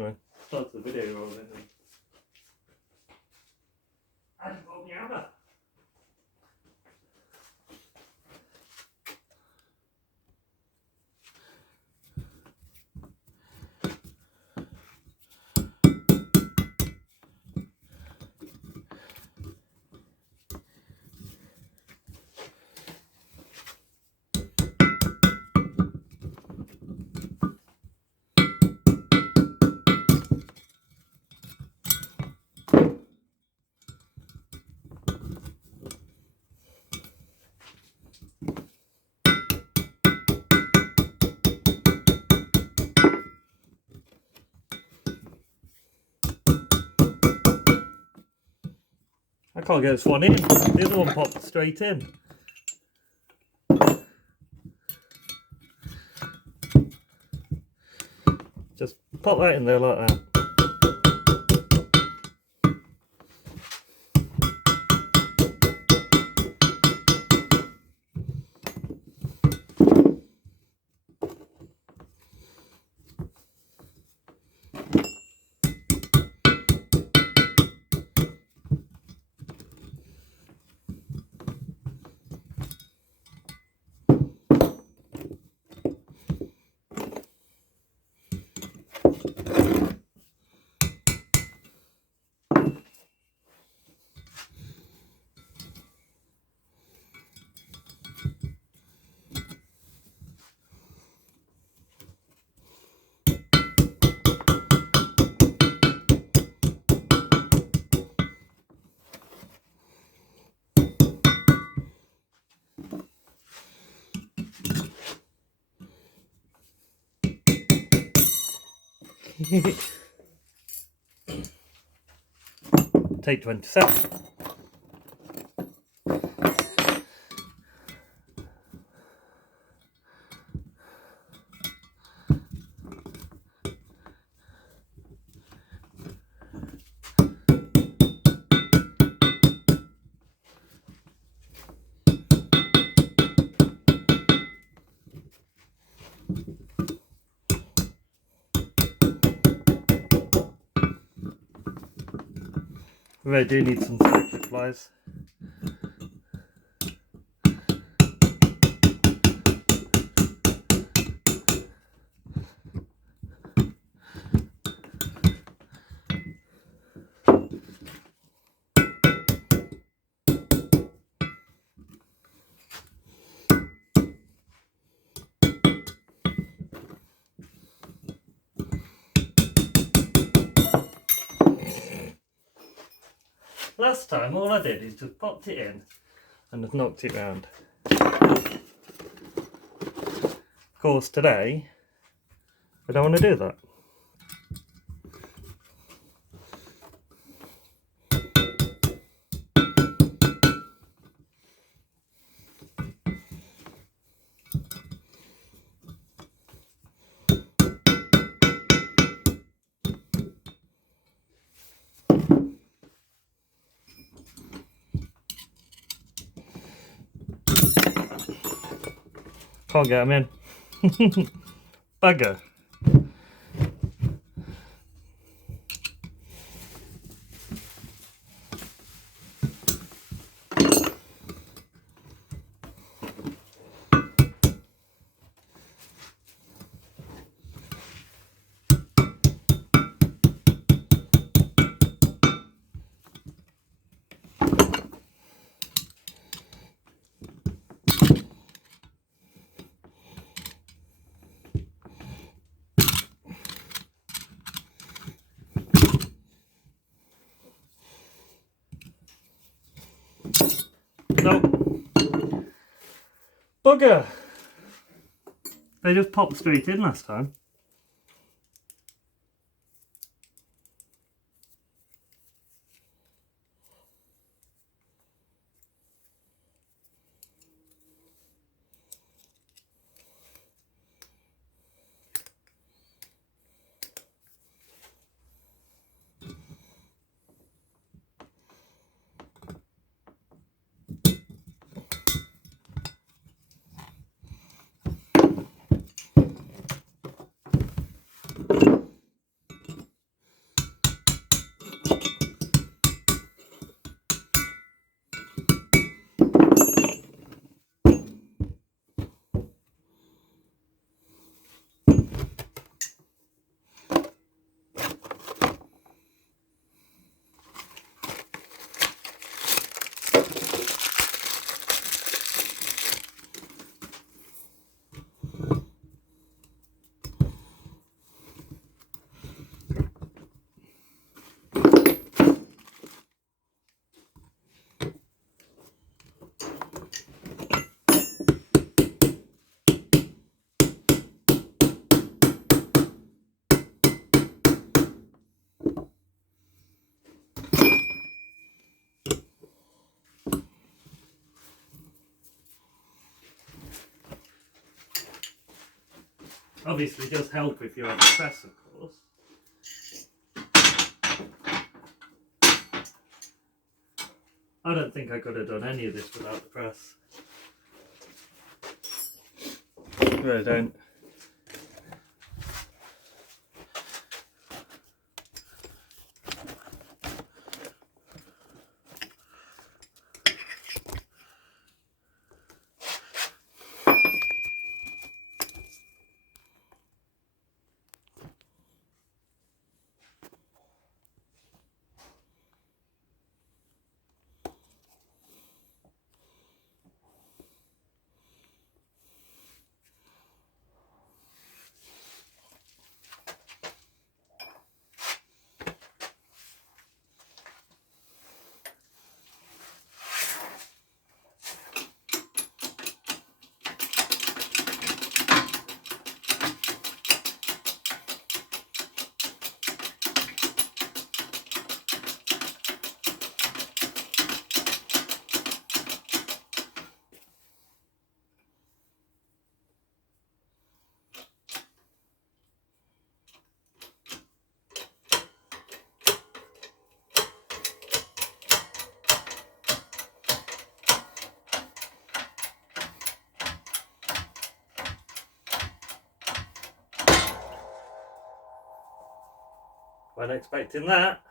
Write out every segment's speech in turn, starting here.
me. Starts the video rolling. I just got me hammer. I can't get this one in. The other one popped straight in. Just pop that in there like that. Take 27. We really do need some circuit pliers. Last time all I did is just popped it in and just knocked it round. Of course today I don't want to do that. Can't get them in. Bugger. Nope. Bugger! They just popped straight in last time. obviously does help if you have a press, of course. I don't think I could have done any of this without the press. I really don't. Wasn't expecting that.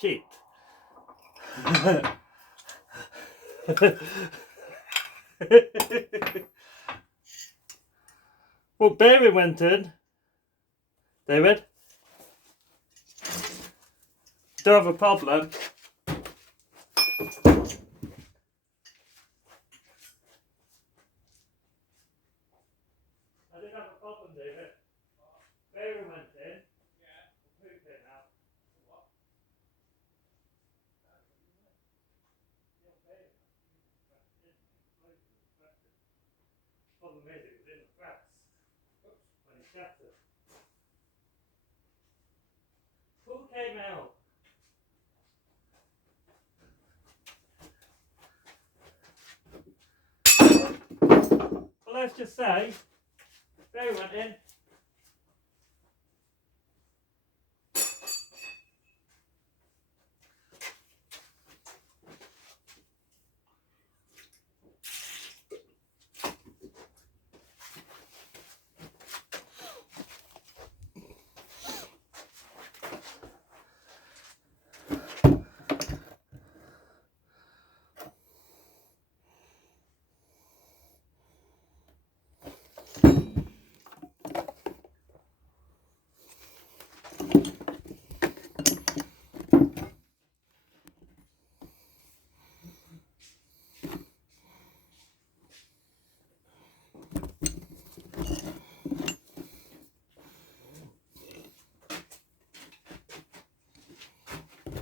Shit. Well, David went in. David? Do have a problem? I didn't have a problem, David. David went in. Yeah. Who came out? What? Problem is, it was in the press when he shattered. Who came out? Well, let's just say, Barry went in.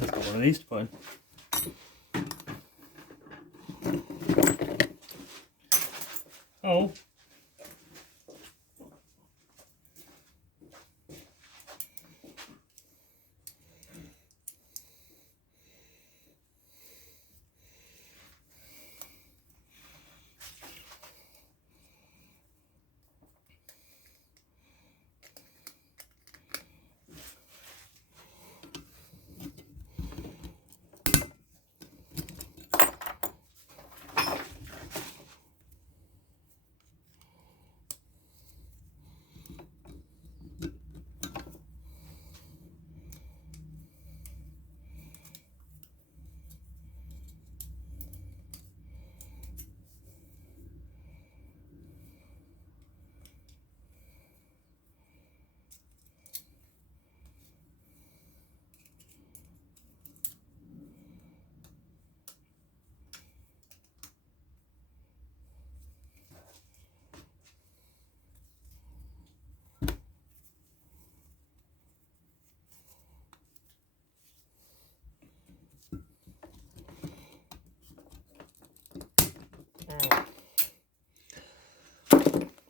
I've got one of these to put in. Oh.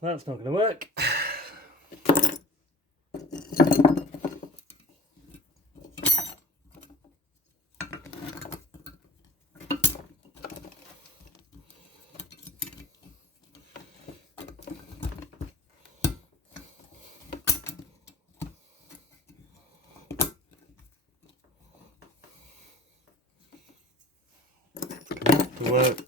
that's not going to work. To work.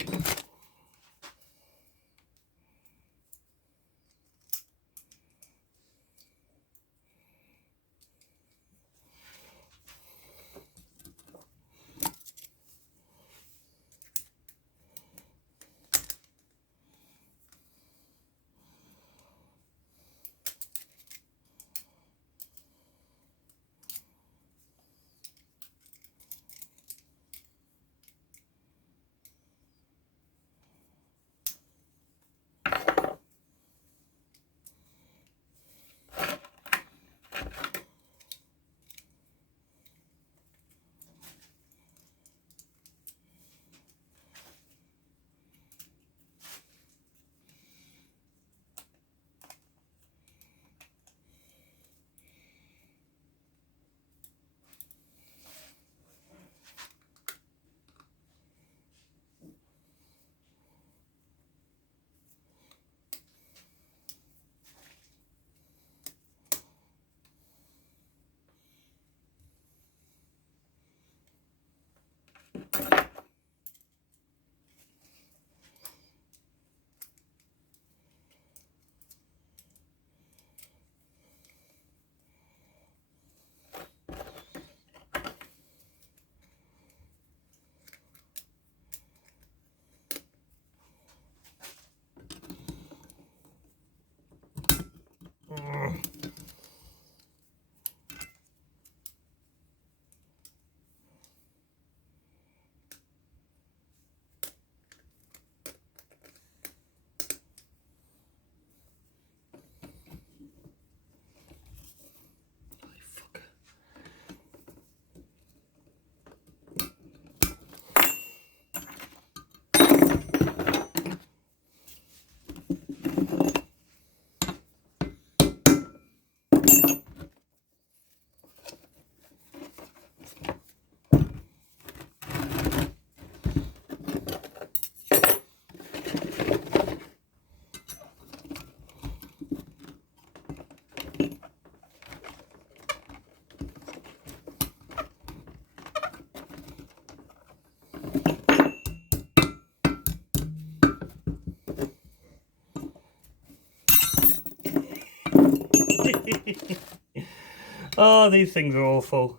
Oh, these things are awful.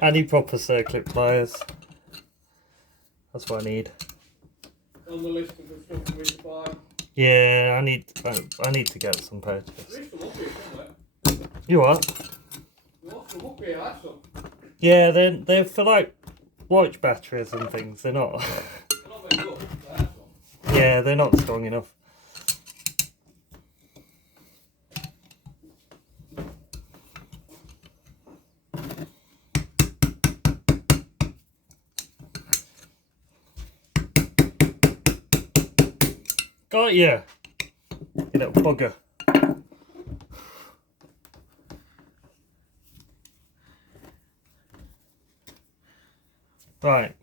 I need proper circlip pliers. That's what I need. On the list of the stuff for me to buy. Yeah, I need to get some purchased. You what? Yeah, they're for like watch batteries and things. They're not. Yeah, they're not strong enough. Got ya, you little bugger. Right.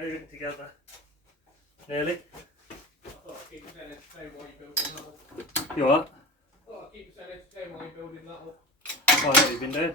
moving together. Nearly. I thought I'd keep saying entertained while you're building that up. You what? I thought I'd keep saying entertained while you're building that up. What have you been doing?